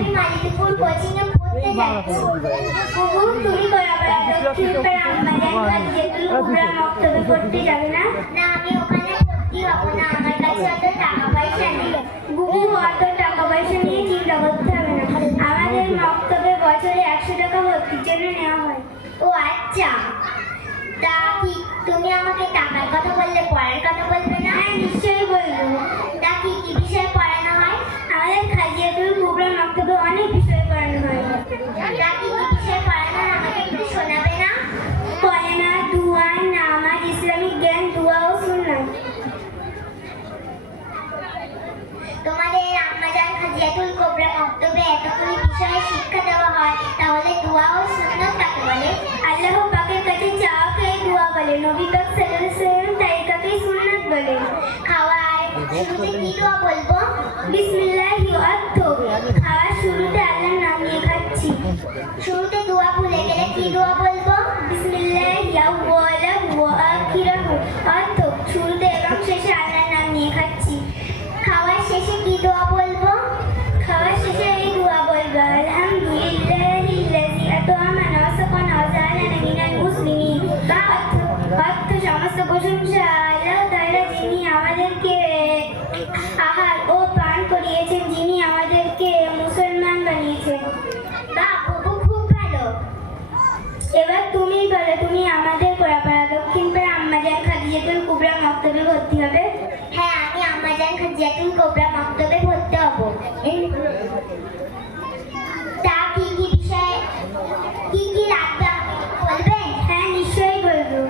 আমি মালিকপুর কোচিংয়ে পড়তে যাচ্ছি। বুবু, তুমি কলাপাড়া দক্ষিণ পাড়া আম্মাজান খাদিজাতুল কুবরা মক্তবে পড়তে যাবে না? না, আমি ওখানে ভর্তি হব না, আমার কাছে অত টাকা পয়সা নেই। বুবু, অত টাকা পয়সা নিয়ে চিন্তা করতে হবে না, আমাদের মক্তবে বছরে 100 টাকা ভর্তির জন্য নেওয়া হয়। ও আচ্ছা, তা কি তুমি আমাকে টাকার কথা বললে, পড়ার কথা বলবে না? হ্যাঁ, নিশ্চয়ই বলবো। তা কি কি বিষয়ে পড়ানো হয়? আমাদের খাদিজাতুল কুবরা মক্তবে অনেক বিষয় পড়ানো হয়। তা কি কি বিষয় পড়ানো হয় আমাকে একটু শোনাবে না? কলেমা, দুয়া, নামাজ, ইসলামিক জ্ঞান, দুয়া ও সুন্নাত। তোমাদের আম্মাজান খাদিজাতুল কুবরা মক্তবে এতগুলি বিষয়ে শিক্ষা দেওয়া হয়, তাহলে দুয়া ও সুন্নাত কাকে বলে? আল্লাহ পাকের কাছে চাওয়াকে দুয়া বলে, নবী পাক সাল্লাল্লাহু আলাইহি ওয়াসাল্লাম তারিকাকে সুন্নাত বলে। খাওয়ার শুরুতে কি দোয়া বলবো? বিসমিল্লাহি ওয়াক্তু। খাওয়ার শুরুতে আল্লাহর নাম নিয়ে খাচ্ছি। শুরুতে দোয়া ভুলে গেলে কি দোয়া বলবো? বিসমিল্লাহি আউওয়ালাহু ওয়া আখিরাহু। অর্থ শুরুতে এবং শেষে আল্লাহর নাম নিয়ে খাচ্ছি। খাওয়ার শেষে কি দোয়া বলবো? খাওয়ার শেষে এই দোয়া বলবো, আলহামদুলিল্লাহিল্লাযী আত'আমানা ওয়া সাকানা ওয়া জাআলানা মিনাল মুসলিমিন। অর্থ সমস্ত প্রশংসা আল্লাহ তাআলা, যিনি আমাদেরকে আহার ও পান করিয়েছেন, যিনি আমাদেরকে মুসলমান বানিয়েছেন। বাহ, বুবু, খুব ভালো। এবার তুমি বলো, তুমি আমাদের কলাপাড়া দক্ষিণ পাড়া আম্মাজান খাদিজাতুল কুবরা মক্তবে ভর্তি হবে? হ্যাঁ, আমি আম্মাজান খাদিজাতুল কুবরা মক্তবে ভর্তি হব। তা কি কি বিষয়ে কি কি লাগবে বলবেন? হ্যাঁ, নিশ্চয়ই বলবো।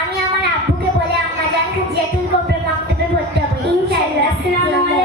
আমি আমার আব্বুকে বলে আম্মাজান খাদিজাতুল কুবরা মক্তবে ভর্তি হব, ইনশাআল্লাহ। আসসালামু আলাইকুম।